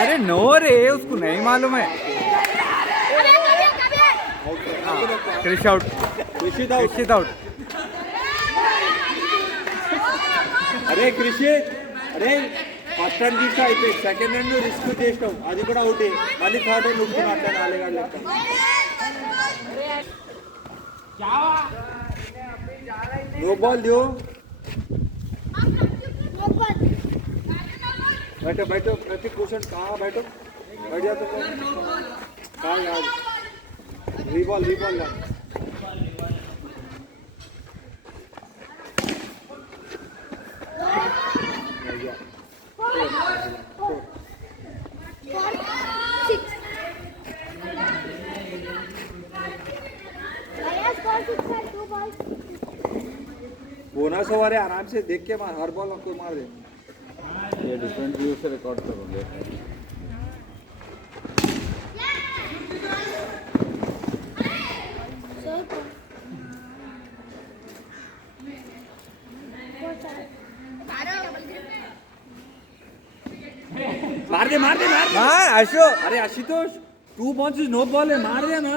अरे नो रे, उसको नहीं मालूम है। Krish out, Krish out. అరే కృషి, అరే ఫస్ట్ హ్యాండ్ తీసి అయిపోయి సెకండ్ హ్యాండ్ రిస్క్ చేసినావు, అది కూడా అవుటే. మళ్ళీ థర్డ్ హ్యాండ్ ఉట్టుకుని అట్లా నాలుగాడు లెక్క. नो बॉल दियो. बैठो बैठो प्रतीक भूषण, कहाँ बैठो, बैठ जाओ तुम. कहाँ यार रीबॉल ला. बोनस ओवर है, आराम से देख के मार, हर बॉल को मार दे. ये डिफरेंट व्यू से रिकॉर्ड करोगे। मार दे मार दे मार दे. आशु, अरे आशुतोष, 2 बॉल्स नो बॉल है, मार दे ना.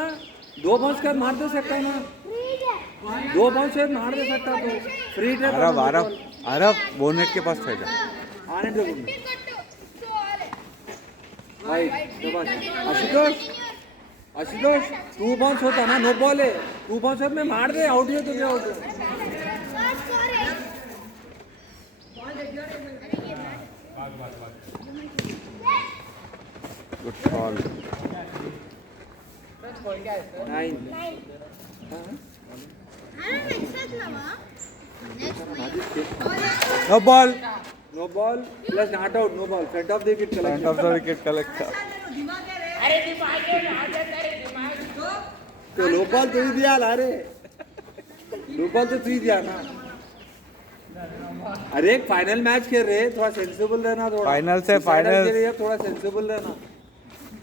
2 बॉल्स का मार दे सकता है ना. 2 बॉल्स से मार दे सकता तो फ्री है. आरव बोनेट के पास था। आने दो भाई. आशुतोष, आशुतोष 2 बॉल्स होता ना, नो बॉल है. 2 बॉल्स में मार दे, आउट हो तो क्या out. Good call. 9. No ball, no ball plus not out. No ball front of the wicket front collect. Of the wicket collect. तो लो बॉल तू ही दिया ला रे. लो बॉल तो तू ही दिया ना. अरे एक फाइनल मैच खेल रहे, थोड़ा सेंसिबल रहना. थोड़ा फाइनल से फाइनल के लिए थोड़ा सेंसिबल रहना.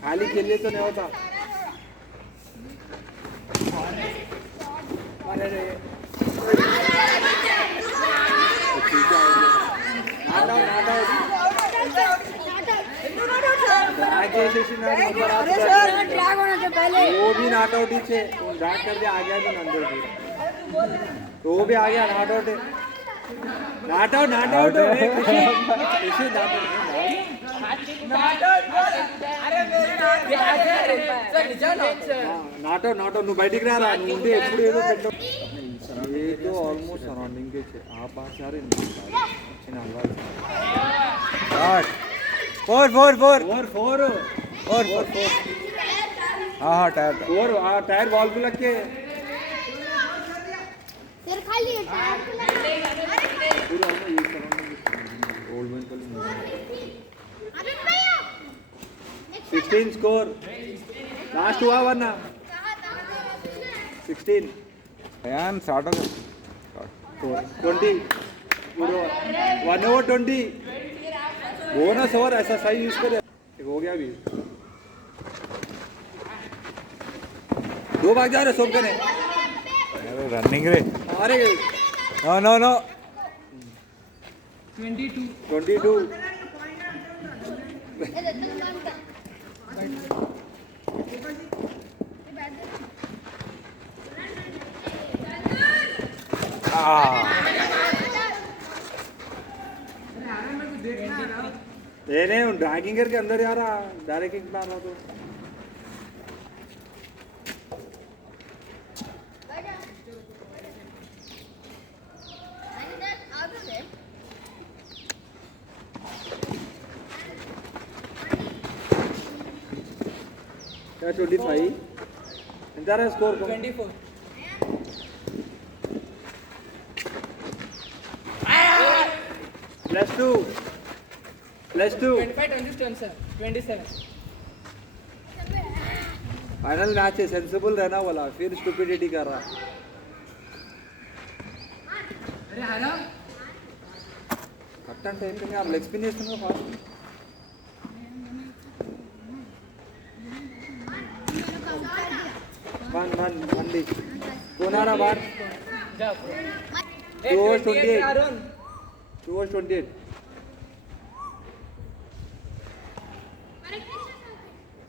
खाली खेल लिए तो नहीं होता. वो भी नॉट आउट ही थे. ड्रैग कर दिया, आ गया तो अंदर भी. तो वो भी आ गया. नॉट आउट है, not out, not out. Not out నువ్వు బయటికి రారా. నువ్వు ఉంటే ఎప్పుడు ఏదో పెట్టు. ఏదో ఆల్మోస్ట్ సరౌండింగ్ ఆ పాసారి వచ్చిన అలవాటు. 4 4 4 4 4 हाँ टायर 4. ఆ టైర్ బాల్ కు లక్కే सर खाली है टायर को लगा. पूरा ये सराउंडिंग ओल्ड मैन कल. अरे भैया 16 स्कोर. लास्ट हुआ वरना 16. यान स्टार्ट हो 20 पूरा 1 ओवर 20 बोनस ओवर. ऐसा सही यूज करे. हो गया अभी. 2 भाग जा रहे सोम कने. अरे रनिंग रे. अरे नो नो नो 22. नहीं ड्रैगिंग करके अंदर जा रहा, डायरेक्ट किक मार रहा. तो क्या 25 ఎంత రా స్కోర్ 24. +2 27. फाइनल मैच है. सेंसिबल रहना वाला, फिर स्टूपिडिटी कर रहा. कट्टन टाइम पे आप लेग स्पिन చేస్తున్నా ఫాస్ట్. मंडी कोनारा बार 2 28.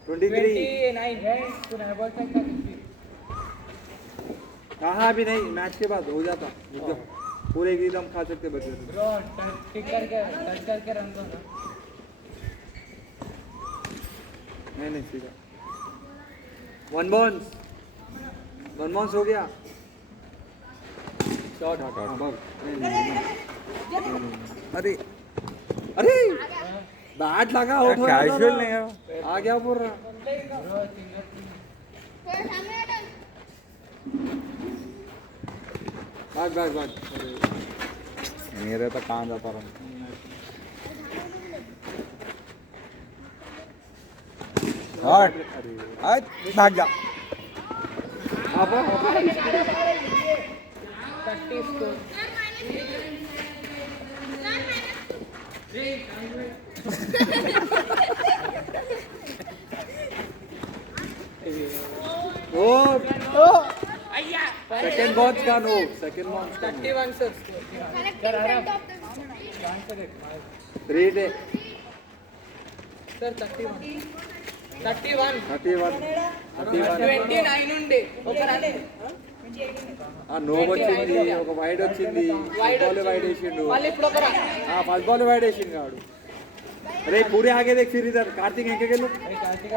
23 29 है तू नहीं बोल सकता कुछ भी कहाँ भी नहीं मैच के बाद हो जाता एकदम पूरे एकदम खा सकते बच्चे ब्रो टच करके रन दो ना नहीं सीधा वन बाउंस हो गया शॉट अरे अरे बैट लगा आउट हो कैजुअल नहीं है आ गया पूरा ब्रो सिंगल थोड़ा सामने हटो भाग मेरे तो कहाँ जाता रहा हट हट भाग जा 30 स्कोर ओ सेकंड बॉल्स का नो 31 sir score correct front of the answer है 3 डे सर 31 29 ఉండే ఒక రన్ నో వచ్చింది ఒక వైడ్ వచ్చింది బాల్ వైడ్ వేసిండు మళ్ళీ ఇప్పుడు ఒక రన్ ఫస్ట్ బాల్ వైడ్ వేసిండు కాడు अरे पूरे आगे देख फिर इधर कार्तिक है गेलो अरे कार्तिक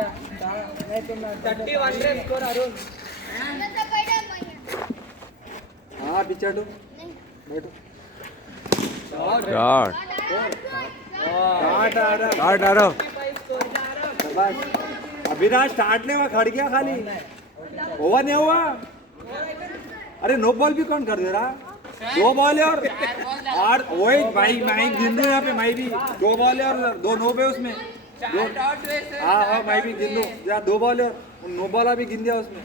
नहीं तुम 31 रे स्कोर अरुण अंदर से बैठा मैं हां पिछाड़ो बैठो शॉट काट आ रहा शॉट आ रहा 35 स्कोर बस अभी ना स्टार्ट ले खड़ गया खाली ओवर नहीं हुआ अरे नो बॉल भी कौन कर दे रहा 2 बॉल है और वही भाई गिन दो यहाँ पे मैं भी 2 बॉल है और 2 नो पे उसमें हाँ मैं भी गिन दो यार 2 बॉल है नो बॉल अभी गिन दिया उसमें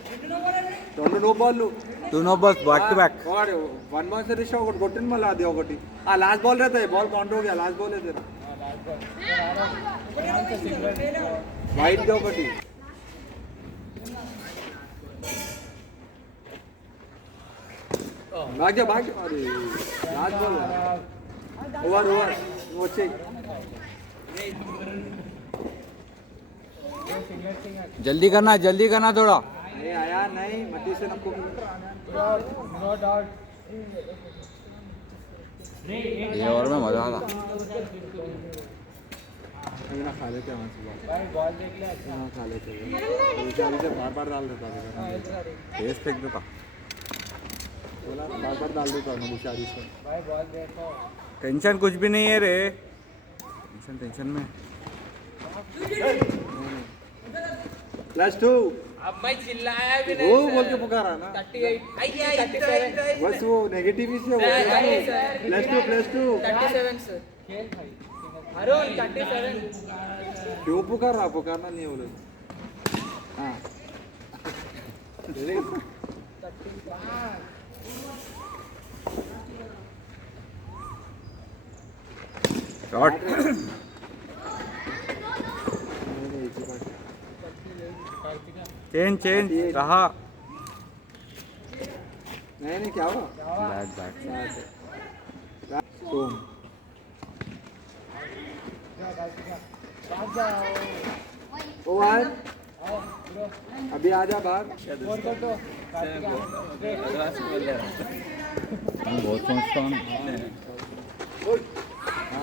दोनों नो बॉल लो two no balls back to back और 1 बॉल से रिश्ता कोटिन में ला दिया कोटी हाँ लास्ट बॉल रहता है बॉल काउंट हो गया लास्ट बॉल है तेरा वाइट दो कोटी भाग जा अरे लास्ट बॉल ओवर वो चेक जल्दी करना थोड़ा नहीं आया नहीं मती से नको नो डाउट ये ओवर में मजा आता ना खा लेते हैं वहाँ से भाई बॉल देख ले अच्छा हाँ खा लेते हैं बेचारी से बार डाल देता था तेज फेंक देता बोला बार डाल देता हूँ बेचारी से भाई बॉल देखो टेंशन कुछ भी नहीं है रे टेंशन में +2 अब मैं चिल्लाया भी नहीं वो बोल के पुकारा ना 38 आइए 37 बस वो नेगेटिव ही से +2 37 सर खेल भाई अरुण 37 क्यों पुकारना नहीं बोले हाँ शॉट चेंज रहा नहीं क्या हुआ बैक सोम ओवर अभी आजा बाहर स्कोर कर दो मैं बहुत सोचता हूँ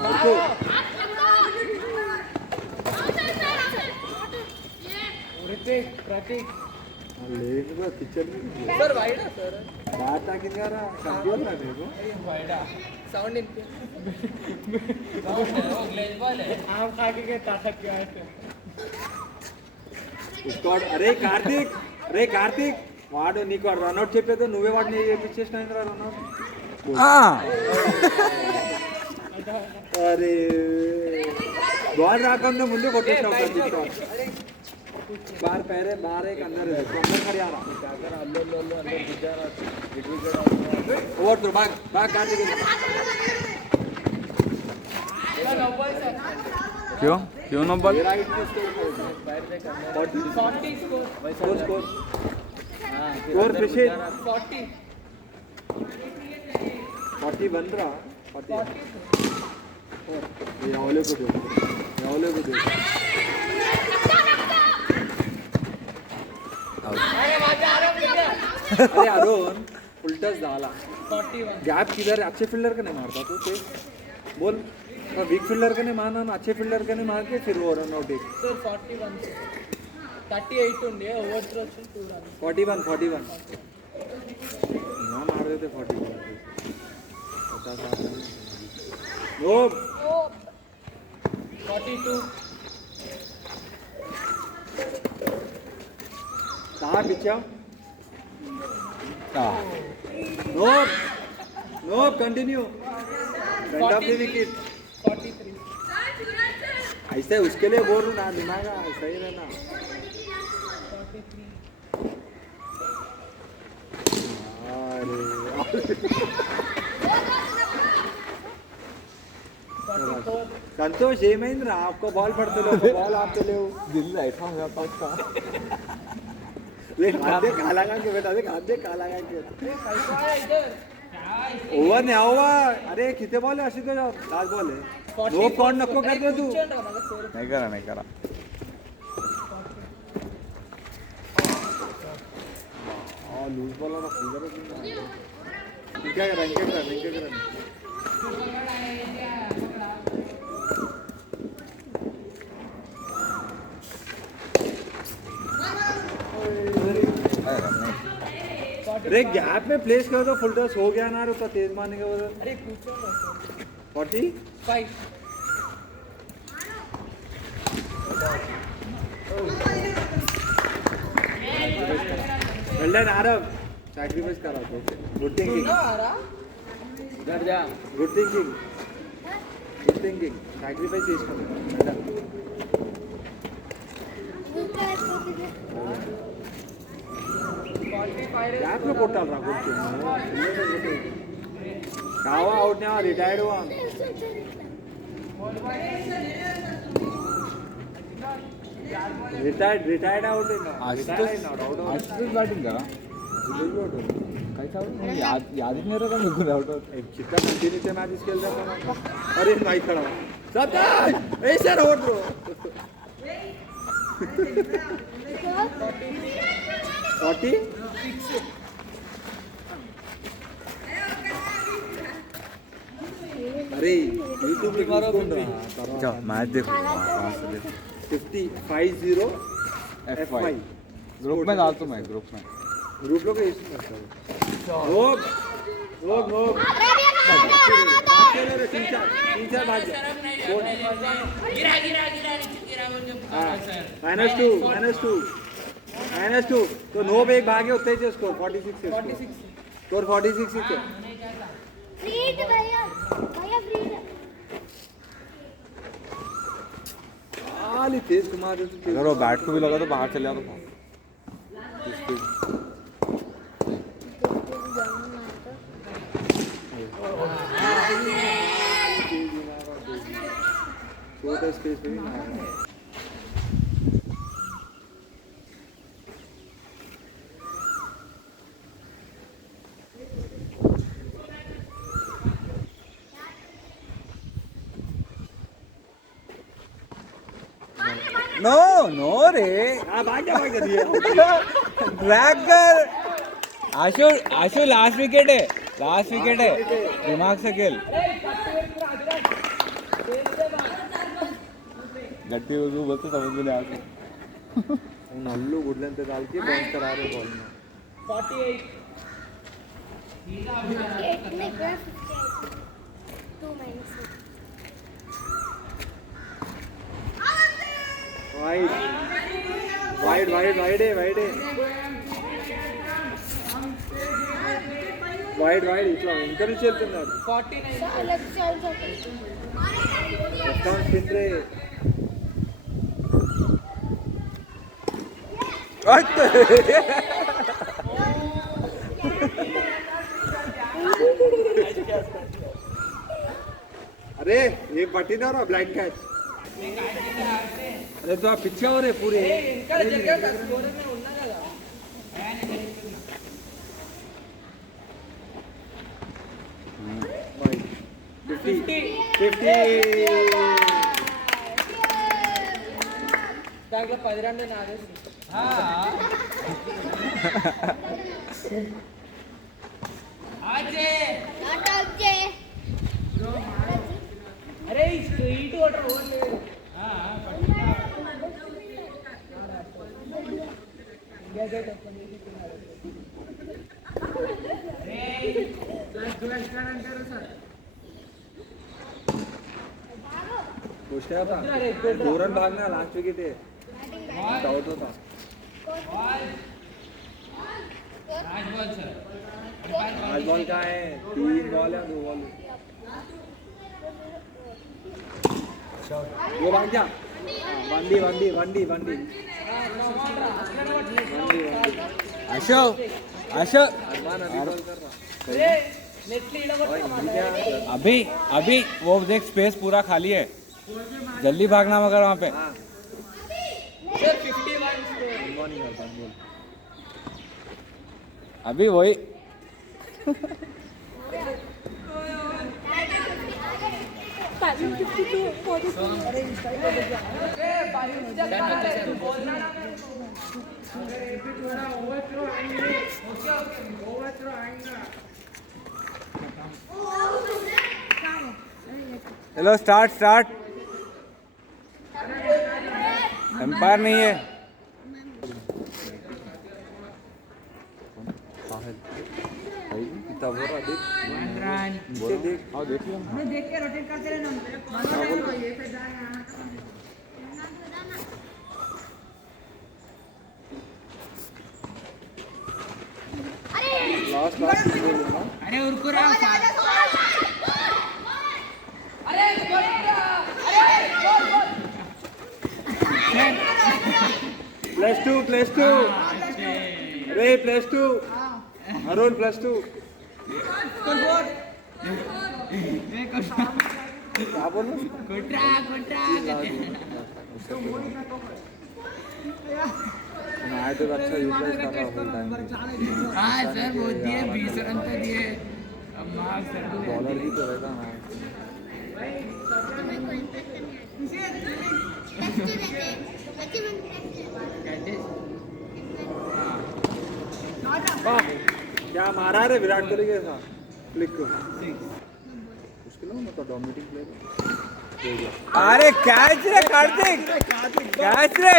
रुको ऋतिक प्रतीक लेकिन तो किचन में सर वाइड है सर बात आके क्या रहा कंट्रोल ना देखो वाइड साउंड इनके ग्लेज बॉल है आम खा के ताकत क्या है उसको अरे कार्तिक వాడు నీకు రన్అట్ చెప్పేదో నువ్వే వాడిని చేపించేసినా రన్అట్ అరే బాల్ రాకుండా ముందు కొట్టేసావు बाहर पैरे बाहर एक अंदर है तो अंदर खड़े आ रहा ओवर तो भाग काट के क्यों नो बॉल राइट में स्कोर स्कोर पिछे 40 बन रहा 40 ये ओले को दे अरे अरुण उलटच झाला 41 गॅप किधर है? अच्छे फील्डर का नहीं मारता तू ते बोल वीक फील्डर का नहीं मारना ना अच्छे फील्डर का नहीं मार के फिर वो रन आउट एक सर 41 38 ఉండే ఓవర్ త్రో వచ్చి 2 రన్ 41 ना मार देते 41 50 नो 42 कहाँ पीछे no no continue front of the wicket 43 ऐसे उसके लिए बोल रहा ना दिमाग सही रहना 44 संतोष ఏమైంది రా आपको बॉल पड़ते लो बॉल आप चले हो दिल ऐसा हो जाता उसका देख हाथ दे काला का के बेटा देख हाथ दे काला का के कैसा है इधर ओवर नहीं हुआ अरे कितने बॉल है अशी तो लास्ट बॉल है नो कॉर्न नको कर दे तू नहीं करा नहीं करा लूज बॉल वाला फील्डर क्या कर रहा अरे गैप में प्लेस करो तो फुल टॉस हो गया ना रुका तेज मारने के बदल अरे पूछो 45 वेल आरव सैक्रिफाइस करा तो गुड थिंकिंग घर जा गुड थिंकिंग सैक्रिफाइस చేసుకో गैप में कोट्टाल रा गुड कावा आउट ने रिटायर्ड हुआ रिटायर्ड आउट आशीष बैटिंग करा कैसा याद ही नहीं रहा मेरे को आउट एक कितना कंटिन्यू मैच खेल रहा था अरे भाई खड़ा सब ऐसे रोड रो 40 अरे यूट्यूब पे मारो अच्छा मैच देखो वहाँ से देखो 50 F5 ग्रुप में डालता हूँ मैं ग्रुप में ग्रुप लोग ऐसे करता है रोक तीन चार भाग -2 तो नो पे एक भागे उतने ही स्कोर 46 स्कोर 46 ही फ्रीड भैया फ्रीड आली तेज घुमा दे तो अगर वो बैट को भी लगा तो बाहर चले जाता छोटा स्पेस पे भी मारना नो नो रे भाग दिए ड्रैग कर आशु लास्ट विकेट है दिमाग से खेल गट्टी उसको बोलते समझ में नहीं आती नल्लू गुडलन पे डाल के बाउंस करा रहे बॉल में 48 2 minus वाइड इतना इनका भी चलते ना 49 let's also स्टाउन स्पिन रे अरे ये पट्टी ना रहा ब्लाइंड कैच अरे तो आप पीछे हो रहे पूरे इनका जगह स्कोर में उन्ना కదా దాంట్లో 10 రన్లు నాదేసి Not out there. अरे स्ट्रीट वाटर ओवर ले इंडिया गेट ओपन गोष्ट आहे आता धोरण भागना लास्ट विकेट आहे डाऊट होता आज बॉल काय आहे 3 बॉल आहे 2 बॉल वो भाग जा बंदी बंदी बंदी बंदी अशोक अशोक अरमान अभी बॉल कर रहा अरे नेटली इला अभी अभी वो देख स्पेस पूरा खाली है, जल्दी भागना मगर वहाँ पे। हाँ सर 51 स्कोर बॉल नहीं करता बोल अभी वही हेलो स्टार्ट स्टार्ट एम्पायर नहीं है। कितना बोल रहा देख रन नीचे देख हाँ देखिए देख के रोटेट करते रहना लास्ट लास्ट बोल ना अरे उरकुरा +2 रे +2 अरुण +2 क्या बोलूं कोट्रा मैं तो अच्छा यूटिलाइज कर रहा हूँ टाइम हाँ सर बहुत दिए 20 रन तो दिए अब मार्क्स सर बॉलर भी तो रहेगा ना वाह क्या मारा रे विराट कोहली के साथ क्लिक को मुश्किल है मतलब डोमिनेटिंग प्लेयर अरे कैच रे कार्तिक, कैच रे।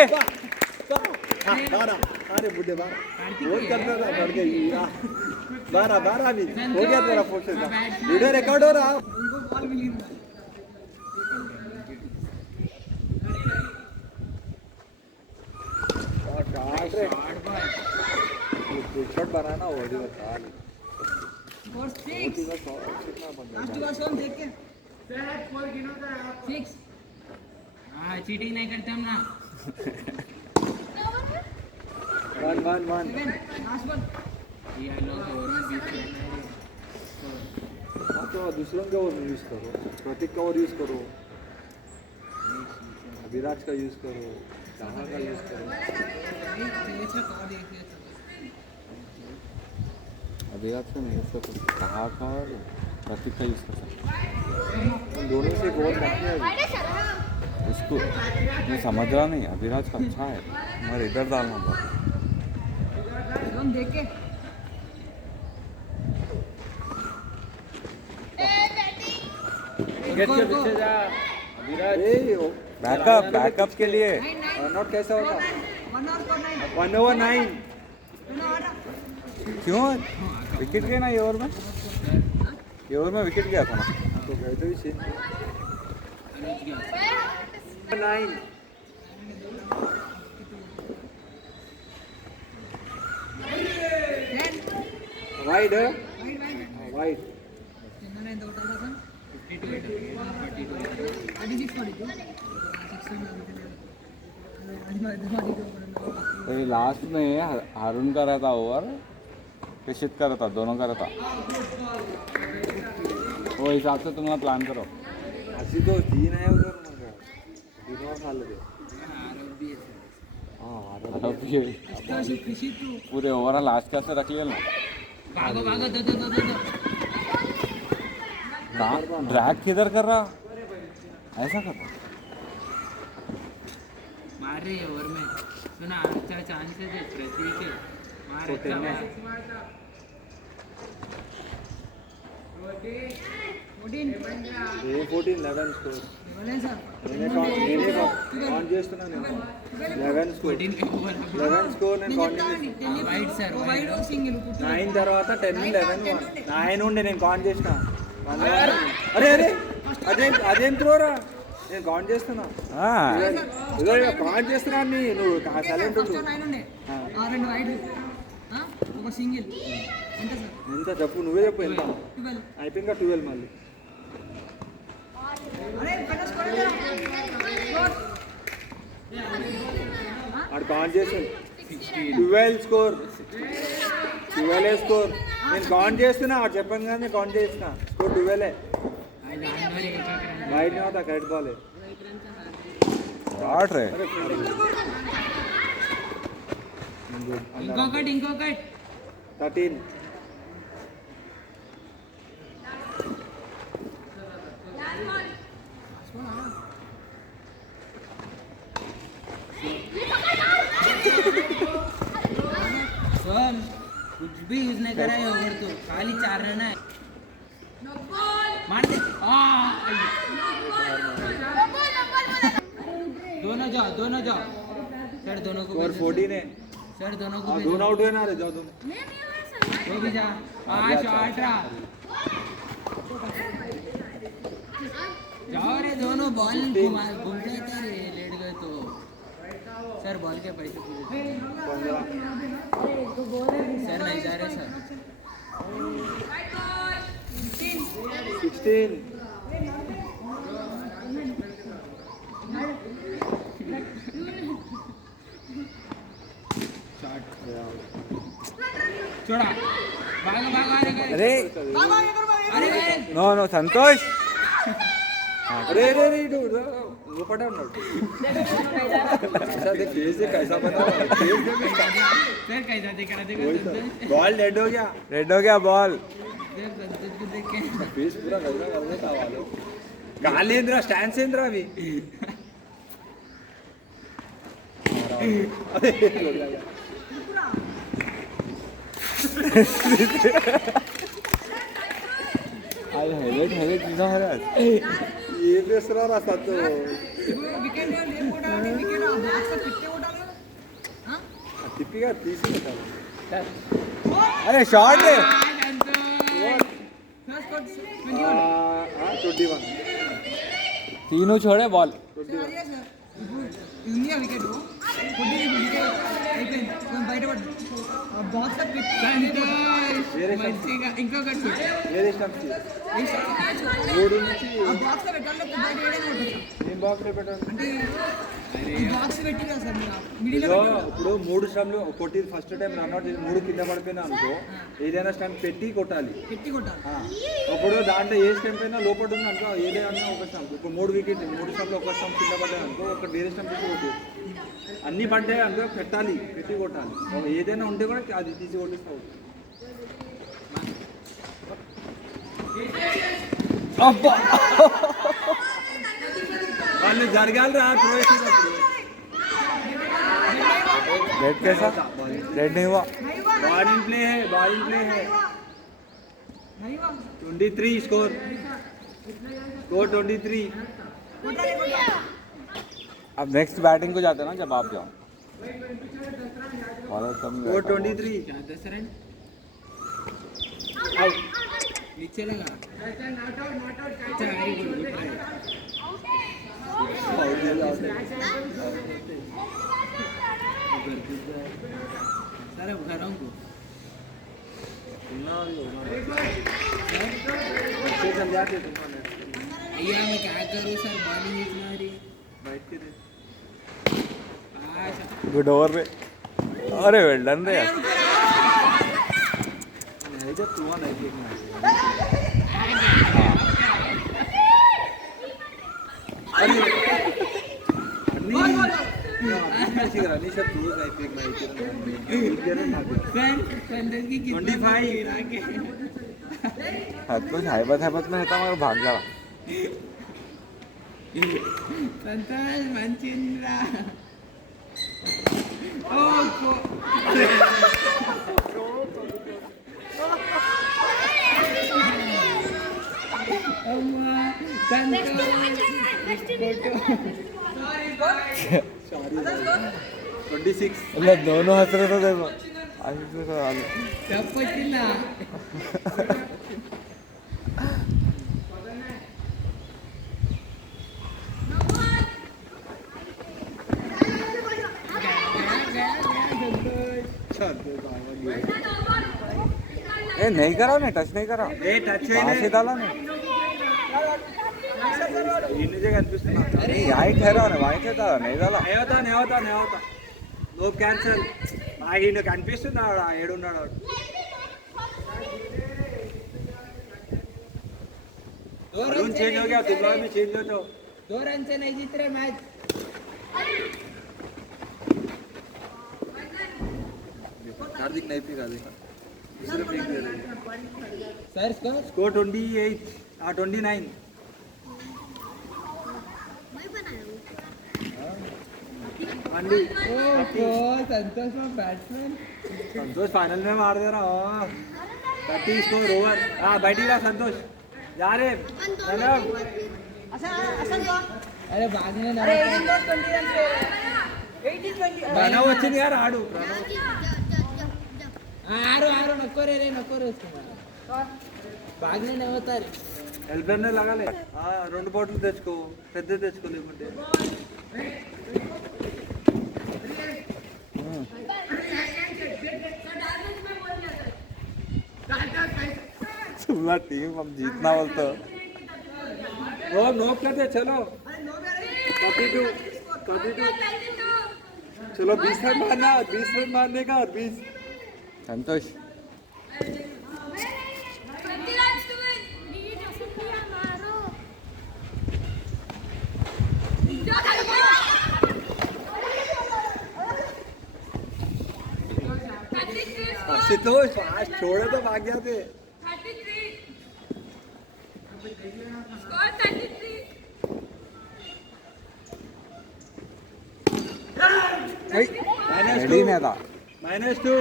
अरे बुढ़े बारह बहुत करता था बढ़ गई 12 भी हो गया तेरा फोकस का वीडियो रिकॉर्ड हो रहा और काट रे शॉट बनाना हो जी बता और 6 कितना बंदा लास्ट बार सोन देख के सर स्कोर गिनो तो 6 हां चीटिंग नहीं करते हम ना 1 लास्ट बॉल ये लोग और 20 हाँ तो दूसरों का ओवर यूज़ करो प्रतीक का ओवर यूज़ करो विराट का यूज़ करो चाहा का यूज़ करो अभिराज का नहीं उसका तो कहा था और प्रतीक का यूज़ कर सकते उन दोनों से गोल बाकी है उसको मैं समझ रहा नहीं, अभिराज का अच्छा है मगर इधर डालना पड़ा। हम देख के विकेट के पीछे जा अभिराज, ए बैकअप बैकअप के लिए। रन आउट कैसा होगा 1 ओवर 9 1/9 क्यों विकेट गया ना ये ओवर में, ये ओवर में विकेट गया था ना। तो गए तो इसे 9 वाइड है वाइड तो ये लास्ट में हारून का रहता ओवर, किशित का रहता, दोनों का रहता। वो हिसाब से तुम प्लान करो। असी तो 3 है उधर मगर तीनों खा लेते अब ये पूरे ओवर लास्ट का से रख लिया ना, भागो भागो दो ड्रैग किधर कर रहा, ऐसा कर रहा। मार रहे ओवर में पुन्हा आमच्या चान्सेस आहेत पृथ्वीचे मार छोटे अच्छा नाही. मार. ఏ 14 11 స్కోర్ కాన్ చేస్తున్నా నేను 11 స్కోర్ 11 స్కోర్ నేను కాన్ చేస్తున్నా వైడ్ సార్ వైడ్ 9 తర్వాత 10 11 9 ఉండే నేను కాన్ చేసిన అరే అరే అదేం త్రోరా నేను కాన్ చేస్తున్నా ఇదో కాన్ చేస్తున్నా అని నువ్వు సైలెంట్ ఉండు రెండు వైడ్ ఒక సింగిల్ ఎంత సార్ ఎంత చెప్పు నువ్వే చెప్పు ఎంత 12 అయిపోయిందా 12 మళ్ళీ అరే పట్టేసుకోండి ఆడు కాన్ చేసాడు 12 స్కోర్ 12 స్కోర్ నేను కాన్ చేస్తున్నా ఆడు చెప్పండి కానీ కాన్ చేస్తున్నా స్కోర్ 12 వైడ్ नहीं होता करेक्ट बॉल है शॉट रे ఇంకొకటి 13 सर कुछ भी यूज नहीं करा है ओवर तो खाली 4 रन है मार दे दोनों जाओ सर दोनों को स्कोर 14 है सर दोनों को हाँ भेजो। दोनों आउट हुए ना रे जाओ तुम वो भी जा शॉट रहा जाओ रे दोनों बॉल घूम जाता रे लेट गए तो सर बॉल के पैसे पूरे 15 सर नहीं जा रहे सर 16 छोड़ा भागो अरे अरे नो नो संतोष अरे अरे अरे वो पटा ना अच्छा देख फेस से कैसा बना फेस देख इसका सर कैसा दिख रहा देखो बॉल डेड हो गया रेड हो गया बॉल संतोष को देख के फेस पूरा कैसा कर रहा था वाले कालेंद्र स्टैंड से इंद्रा भी अरे छोड़ गया आज हेल्मेट कितना है आज ये बेसरा रास्ता तो వికెట్ ఏ కొట్టాలి వికెట్ ఆ బాక్స్ లో పిట్టే కొట్టాలి ఆ टिप्पी का 30 निकाल अरे शॉट है ఫస్ట్ కొట్ 21 तीनों छोड़े बॉल సార్ అదే సార్ ఇప్పుడు ఇండియా వికెట్ కొట్టి వికెట్ అయిపోయింది కొంచెం బయట పడ్డది ఆ బాక్స్ లో పిట్టే మంచిగా ఇంకొకటి చూడు. मेरे स्टंप से మూడు నుంచి ఆ బాక్స్ లో పెట్టాలి బయట వేయడానికి ఉంటుంది నేను బాక్స్ లో పెట్టాను అంటే ఈ బాక్స్ పెట్టి కదా సార్ మిడిల్ ఇదో ఇప్పుడు మూడు స్టంప్లు కొట్టి ఫస్ట్ టైం రన్అట్ చేసి మూడు కింద పడిపోయినా అనుకో ఏదైనా స్టంప్ పెట్టి కొట్టాలి పెట్టి కొట్టాలి ఆ, అప్పుడు దాంట్లో ఏ స్టంప్ అయినా లోపల ఉంది అనుకో ఏదైనా ఒక స్టంప్ ఇప్పుడు 3 వికెట్ 3 స్టంప్లు ఒక స్టంప్ కింద పడ్డాయి అనుకో ఒక వేరే స్టంప్ తీసి కొట్టి అన్ని పడ్డాయి అనుకో పెట్టాలి పెట్టి కొట్టాలి ఏదైనా ఉంటే కూడా అది తీసి కొట్టిస్తావు వాళ్ళు జరగాలి రా త్రో వేసేటప్పుడు रेड कैसा रेड नहीं हुआ बॉल इन प्ले है 23 स्कोर 23 अब नेक्स्ट बैटिंग को जाते हैं ना जब आप जाओ बॉलर कम ही स्कोर बैठा है। 23 क्या 10 रन आउट नीचे लगा अच्छा very good good try sir अब घर आऊँ को बच्चे समझाते तुम्हारे भैया मैं क्या करूँ सर बॉलिंग इतना रही बैठ के दे गुड ओवर रे अरे वेल डन रे यार नहीं जब तू नहीं देखना अरे नहीं सब तू नहीं फेंकना सर संतोष की कितना 25 कुछ हैबत में था मगर भाग गया संतोष मनचिंद्रा ಇಲ್ಲ दोनों हंस रहे थे आशीष को आले ತಪ್ಪಿಲ್ಲ ए नहीं करा ने टच नहीं करा ఏ టచ్ वहाँ से डाला ने ఈయనదే కనిపిస్తున్నా यहीं ठहरा ने वहीं से डाला नहीं डाला నేవతా నో క్యాన్సల్ నాకు ఈయన కనిపిస్తున్నాడు ఏడున్నాడు వాడు. रूल चेंज हो गया तुम लोग भी चेंज हो जाओ 2 रन से नहीं जीत रहे मैच हार्दिक नहीं फेंका देखा दूसरे फेंक दे रहे सर स्कोर स्कोर 28 29 अंडी संतोष बैट्समैन संतोष फाइनल में मार दे रहा हूँ 30 स्कोर ओवर हाँ बैठी रहा संतोष जा रे प्रणव अरे भागने ना प्रणव వచ్చింది यार ఆడు ప్రణవ్ आरो आरो नको रे उसको भागने नहीं होता रे హెల్పర్ నే లగాలే రెండు బాటిల్ తెచ్చుకో పెద్ద తెచ్చుకో లేకుంటే पूरा टीम अब जीतना बोलते वो नोक करते चलो 32 चलो 20 रन मारना 20 रन मारने का और 20 संतोष आशुतोष आज छोड़े तो भाग गया थे रेडी नहीं था -2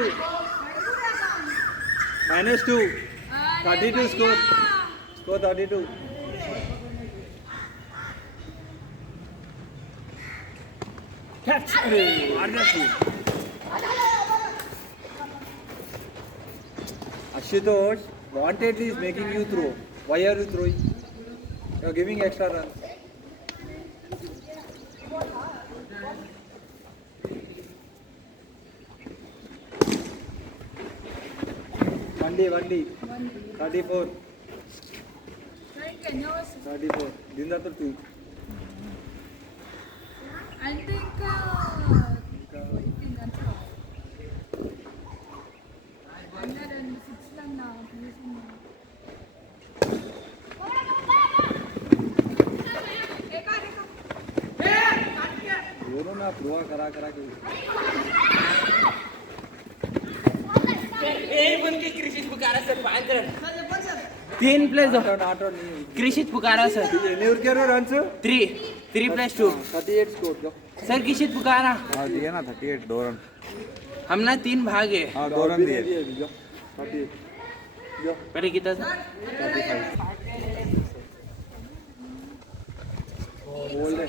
32 स्कोर 32 कैच मार दिया Ashutosh, wanted is making you throw. Why are you throwing? You are giving extra runs. One D. 34. 34. Dinda to 2. I think दोनों ना थ्रो करा के 3 प्लस आठ नहीं कृषित पुकारा सर एनी उर के रन्स 3 प्लस 2 38 स्कोर जो सर कृषित पुकारा हाँ दिए ना 38 2 रन हम ना 3 भागे हाँ 2 रन दिए जो 38 जो पहले कितना था 35 बोल दे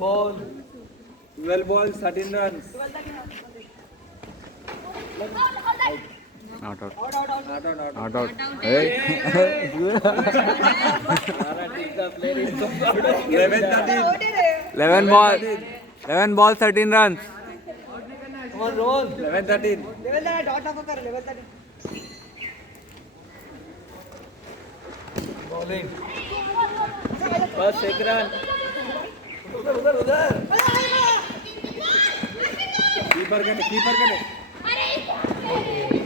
ball 12 balls 13 runs not out not out not out 11 ball 13 runs 11 13 bowling बस एक रन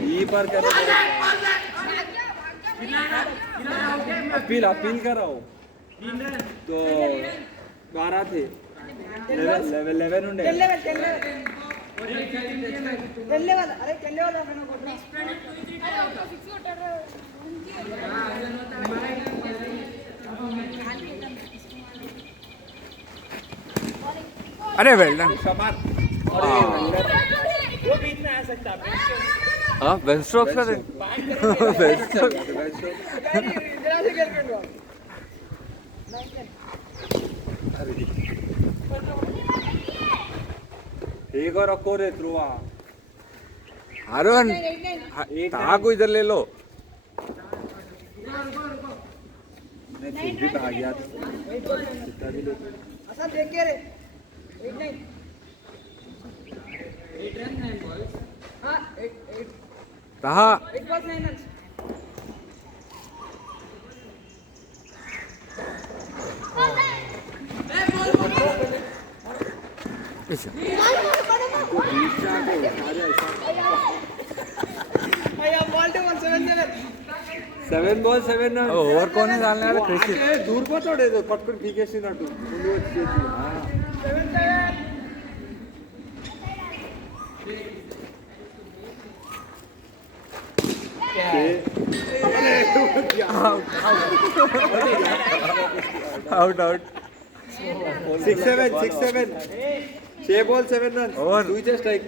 कीपर के अपील कराओ तो 12 थे 11 ఉండే अरे वेल डन समार वो बीच में आ सकता है हाँ बेस्ट स्ट्रोक्स का बेस्ट स्ट्रोक एक और रखो रे ध्रुवा अरुण कहाँ को इधर ले लो नहीं फिर भी आ गया था कितना भी ले असल देख के रे 8-9 8 रन 9 balls हाँ 8 कहाँ 8 balls 9 runs भैया ball two ball 7 7 ball 7 run over कौन है डालने वाला कृषि दूर को तोड़े दो पटकन पीकेसी नटू ముందు వచ్చేసి out out 6-7 6 ball 7 run Over. दुईचे स्ट्राइक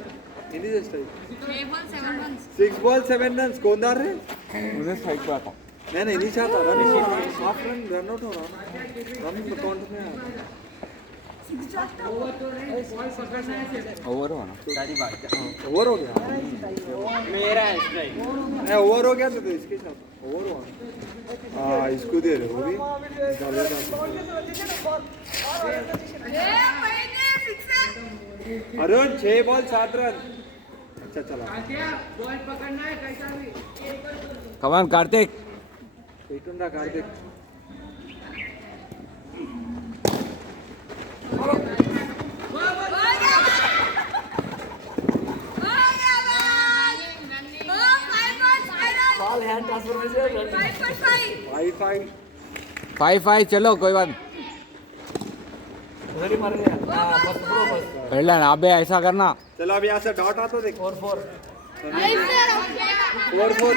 इन्हीं strike 6 ball 7 runs. 6 ball 7 run कौन डाल रहे मुझे स्ट्राइक पे आता नहीं नहीं चाहता run half run run out हो रहा रन काउंट में आ ओवर हो ना ओवर हो गया मेरा है स्ट्राइक नहीं ओवर हो गया तो इसके साथ ओवर हुआ हाँ इसको दे रहे हो भी डालेगा अरुण 6 बॉल 7 रन अच्छा चला बॉल पकड़ना है कैसा भी कमान कार्तिक पेटुंडा कार्तिक फाइव फाइव 5-5 चलो कोई बात पहले ना अबे ऐसा करना चलो अब यहाँ से डॉट आता देख 4-4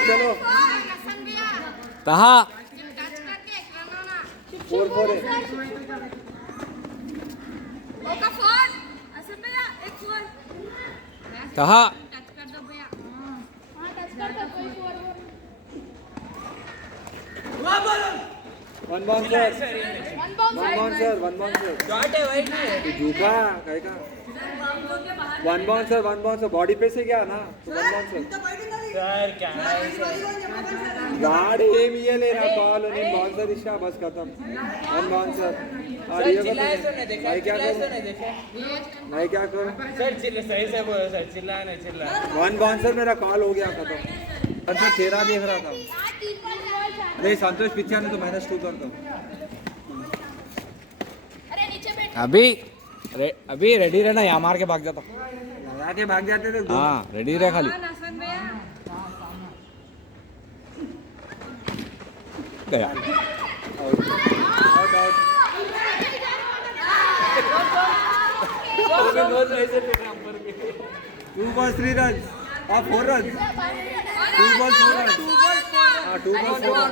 चलो कहा 4-4 है कहा वन बाउंसर डॉट है वाइड नहीं है झूठा काय का वन बाउंसर बॉडी पे से गया ना तो वन बाउंसर सर क्या है गाड एम ये लेना बॉल आणि बाउंसर इशा बस खत्म वन बाउंसर और ये चिल्लाए तो नहीं बता देखा मैं क्या चिल्लाए तो करूं नहीं देखे मैं क्या करूं सर चिल्ला सही से बोलो सर चिल्ला नहीं चिल्ला वन बाउंसर मेरा कॉल हो गया खत्म अच्छा तेरा देख रहा था नहीं संतोष पिक्चर ने तो माइनस 2 कर दो अभी रेडी रहना यहाँ मार के भाग जाता लगा के भाग जाते थे हाँ रेडी रह खाली गया out out two ball 3 run और 4 run 2 ball 4 run 2 ball 4 run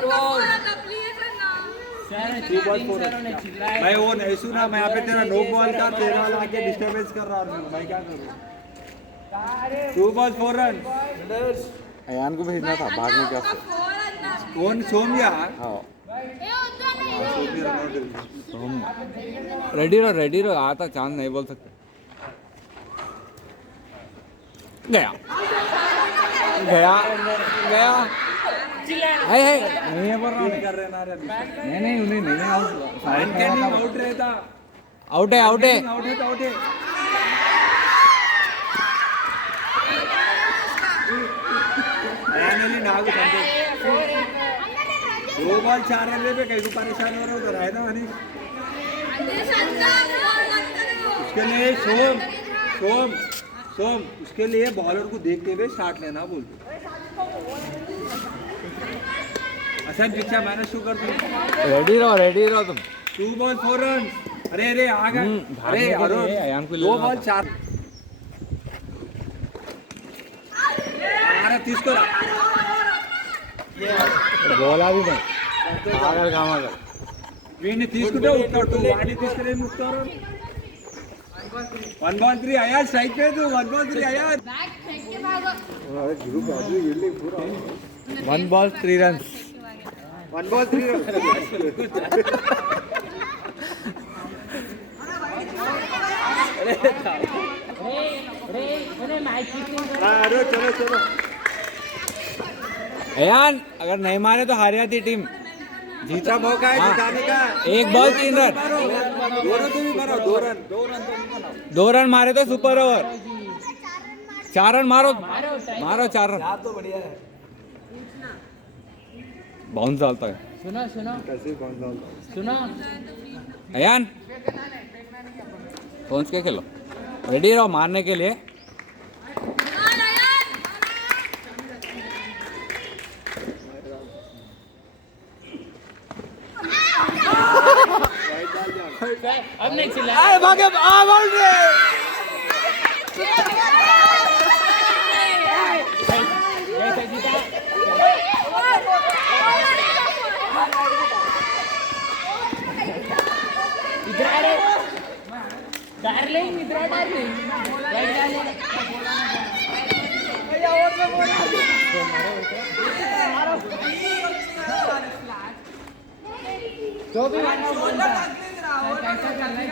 sir 2 ball 4 sir run ने चिल्लाए मैं वो नहीं सुना मैं यहाँ पे तेरा नो बॉल का तेरा लाके डिस्टरबेंस कर रहा हूँ मैं क्या करूँ 2 बॉल 4 रन अयान को भेजना था भागने के वास्ते कौन सोमिया हाँ सोमिया रेडी रहो आता चांद नहीं बोल सकते गया है नहीं है बोल रहा हूँ कर रहे ना रे नहीं उन्हें आउट रहता आउट है आउट है तो आउट है फाइनली नागू संतोष 2 बॉल 4 रन पे कहीं को परेशान हो रहा हो तो रहे ना मनीष उसके लिए सोम उसके लिए बॉलर को देखते हुए स्टार्ट लेना बोलते अच्छा पीछा मैंने शू कर दूं रेडी रहो तुम 2 बॉल 4 रन अरे आ गए अरे अयान को ले 2 बॉल 4 अरे तीसको बोला भी नहीं आगर काम आगर వీడిని తీసుకుంటే ఉంటాడు వాడిని తీసుకునే ముక్తారు 1 बॉल 3 अयान स्ट्राइक पे तू 1 ball 3 Ayaan 1 ball 3 runs. 1 ball 3 अरे चलो चलो अयान अगर नहीं मारे तो हार जाती टीम. जीता मौका है हाँ। जिताने का 1 ball 3 run. 2 रन तो भी मारो 2 रन 2 run मारे तो सुपर ओवर. 4 run मारो 4 run. बाउंस डालता है सुनो अयान. सोच के खेलो. रेडी रहो मारने के लिए. अब नहीं चिल्ला. भागे बाउंड्री. जैसे जीता इधर आ रे डार्लिंग, इधर आ डार्लिंग. Right darling. जो भी कैसा करना है